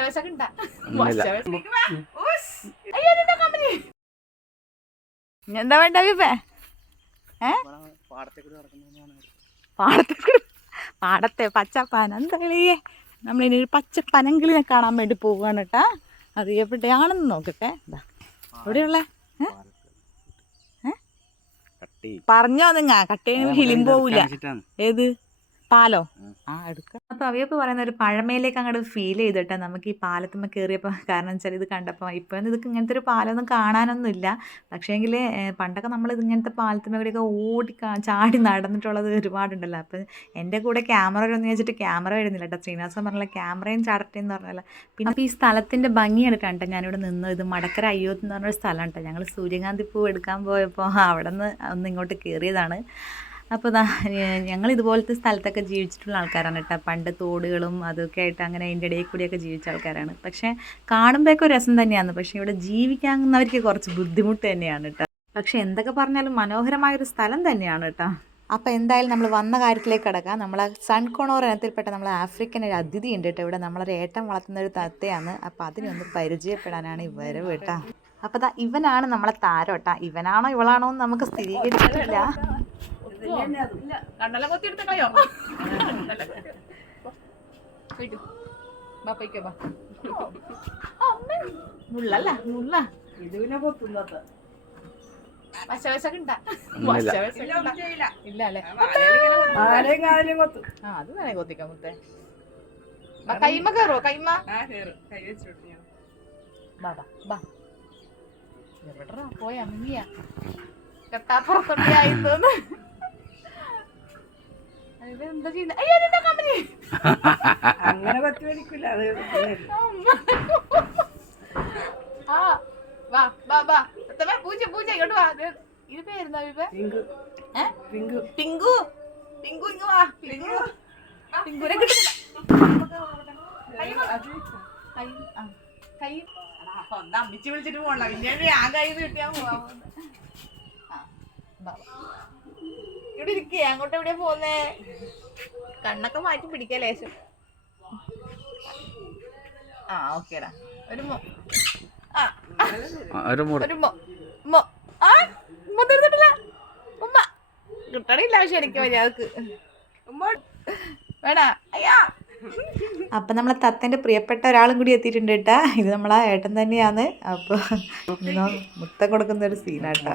വശവശൊക്കെ ഉണ്ടാ. എന്താ വേണ്ട വിപ്പേ പാടത്തെ കൂടെ- പാടത്തെ പച്ചപ്പാന. എന്താ കളിയേ? നമ്മളിനി ഒരു പച്ച പനങ്കിളിനെ കാണാൻ വേണ്ടി പോവുകയാണ് കേട്ടാ. അത് എവിടെയാണെന്ന് നോക്കട്ടെ. എന്താ എവിടെയുള്ള? കട്ടി. പറഞ്ഞോ നിങ്ങ കട്ടയിൽ ഹിലിം പോവില്ല. ഏത്? പാലോ? ആ എടുക്കാം. അപ്പോൾ അവയൊക്കെ പറയുന്ന ഒരു പഴമയിലേക്ക് അങ്ങോട്ട് ഫീൽ ചെയ്തിട്ട് നമുക്ക് ഈ പാലത്തുമ്മ കയറിയപ്പോൾ കാരണം വെച്ചാൽ ഇത് കണ്ടപ്പോൾ ഇപ്പൊ ഇതൊക്കെ ഇങ്ങനത്തെ ഒരു പാലൊന്നും കാണാനൊന്നുമില്ല പക്ഷേങ്കിൽ പണ്ടൊക്കെ നമ്മൾ ഇങ്ങനത്തെ പാലത്തുമ്മ കൂടെയൊക്കെ ഓടി ചാടി നടന്നിട്ടുള്ളത് ഒരുപാടുണ്ടല്ലോ. അപ്പം എന്റെ കൂടെ ക്യാമറ ഒന്ന് വെച്ചിട്ട് ക്യാമറ വരുന്നില്ല കേട്ടോ. ശ്രീനിവാസൻ പറഞ്ഞില്ല ക്യാമറയും ചാടട്ടെ എന്ന് പറഞ്ഞല്ല. പിന്നെ അപ്പോൾ ഈ സ്ഥലത്തിന്റെ ഭംഗിയാണ് കണ്ടോ ഞാനിവിടെ നിന്ന്. ഇത് മടക്കര അയ്യോത്ത് എന്ന് പറഞ്ഞൊരു സ്ഥലം കേട്ടോ ഞങ്ങൾ സൂര്യകാന്തി പൂ എടുക്കാൻ പോയപ്പോൾ അവിടെ നിന്ന് ഒന്ന് ഇങ്ങോട്ട് കയറിയതാണ് അപ്പോൾ ഞങ്ങൾ ഇതുപോലത്തെ സ്ഥലത്തൊക്കെ ജീവിച്ചിട്ടുള്ള ആൾക്കാരാണ് കേട്ടോ പണ്ട് തോടുകളും അതൊക്കെ ആയിട്ട് അങ്ങനെ അതിന്റെ ഇടയിൽ കൂടിയൊക്കെ ജീവിച്ച ആൾക്കാരാണ്. പക്ഷേ കാണുമ്പോഴൊക്കെ ഒരു രസം തന്നെയാണ്. പക്ഷേ ഇവിടെ ജീവിക്കാവുന്നവർക്ക് കുറച്ച് ബുദ്ധിമുട്ട് തന്നെയാണ് കേട്ടോ പക്ഷേ എന്തൊക്കെ പറഞ്ഞാലും മനോഹരമായ ഒരു സ്ഥലം തന്നെയാണ് കേട്ടോ അപ്പോൾ എന്തായാലും നമ്മൾ വന്ന കാര്യത്തിലേക്ക് കിടക്കാം. നമ്മൾ സൺകോണോർ ഇനത്തിൽപ്പെട്ട നമ്മൾ ആഫ്രിക്കൻ ഒരു അതിഥി ഉണ്ട് കേട്ടോ ഇവിടെ നമ്മളൊരു ഏട്ടം വളർത്തുന്ന ഒരു തത്തയാണ്. അപ്പോൾ അതിനൊന്ന് പരിചയപ്പെടാനാണ് ഈ വരവ് കേട്ടോ അപ്പോൾ ഇവനാണ് നമ്മളെ താരം കേട്ടോ ഇവനാണോ ഇവളാണോ എന്ന് നമുക്ക് സ്ഥിരീകരിച്ചിട്ടില്ല. കണ്ണെല്ലാം കൊത്തി എടുത്ത് കളയോ ബാപ്പയ്ക്കോ ബാ മുള്ളല്ല മുള്ള. ഒന്നുമില്ല. വശവശൊക്കെ ഉണ്ടാ. ഇല്ല അല്ലേ ആ അത് വേണേ കൊത്തിക്കാം മുത്തേ. കൈമ കയറോ കൈമ? പോയാ മുങ്ങിയ കെട്ടാപ്പുറത്തൊക്കെ ആയി തോന്നു അങ്ങനെ പത്ത് മണിക്കില്ല അത് ആ പൂച്ച പൂച്ച ഇങ്ങോട്ട് വാ. ഇത് പേരുന്നാ പിങ്ക്. പിങ്ക്. ടിങ്കു ടിങ്കു ഇങ്ങ് വാ. ടിങ്കുനെ കിട്ടുന്നില്ല കൈ ആ. ഒന്ന് അമ്മിച്ച് വിളിച്ചിട്ട് പോകണ്ട. പിന്നെ ഞാൻ കൈ കിട്ടിയാ പോവാ. ഇവിടെ ഇരിക്കേ? അങ്ങോട്ട് എവിടെയാ പോന്നേ? കണ്ണൊക്കെ മാറ്റി പിടിക്കാ ലേശം. ആ ഓക്കേടാ. ഒരു മോ ആ ഒരു മോ മോ ആ ഉമ്മ തീർന്നിട്ടില്ല ഉമ്മ. കിട്ടണില്ല പക്ഷെ എനിക്ക് മര്യാദയ്ക്ക്. വേടാ അയ്യാ. അപ്പം നമ്മളെ തത്തന്റെ പ്രിയപ്പെട്ട ഒരാളും കൂടി എത്തിയിട്ടുണ്ട് കേട്ടാ. ഇത് നമ്മളെ ഏട്ടൻ തന്നെയാണ്. അപ്പോൾ മുത്തം കൊടുക്കുന്ന ഒരു സീനാട്ടാ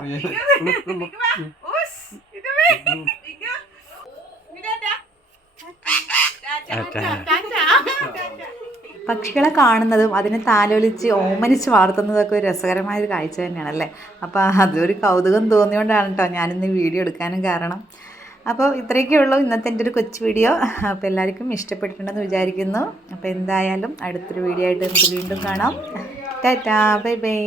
പക്ഷികളെ കാണുന്നതും അതിനെ താലോലിച്ച് ഓമനിച്ച് വളർത്തുന്നതൊക്കെ ഒരു രസകരമായ ഒരു കാഴ്ച തന്നെയാണല്ലേ അപ്പോൾ അതൊരു കൗതുകം തോന്നിയോണ്ടാണ് കേട്ടോ ഞാനിന്ന് വീഡിയോ എടുക്കാനും കാരണം. അപ്പോൾ ഇത്രയൊക്കെ ഉള്ളൂ ഇന്നത്തെ എന്റെ ഒരു കൊച്ചു വീഡിയോ. അപ്പോൾ എല്ലാവർക്കും ഇഷ്ടപ്പെട്ടിട്ടുണ്ടെന്ന് വിചാരിക്കുന്നു. അപ്പോൾ എന്തായാലും അടുത്തൊരു വീഡിയോ ആയിട്ട് നമുക്ക് വീണ്ടും കാണാം. Tata bye bye.